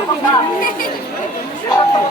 ヘヘヘ。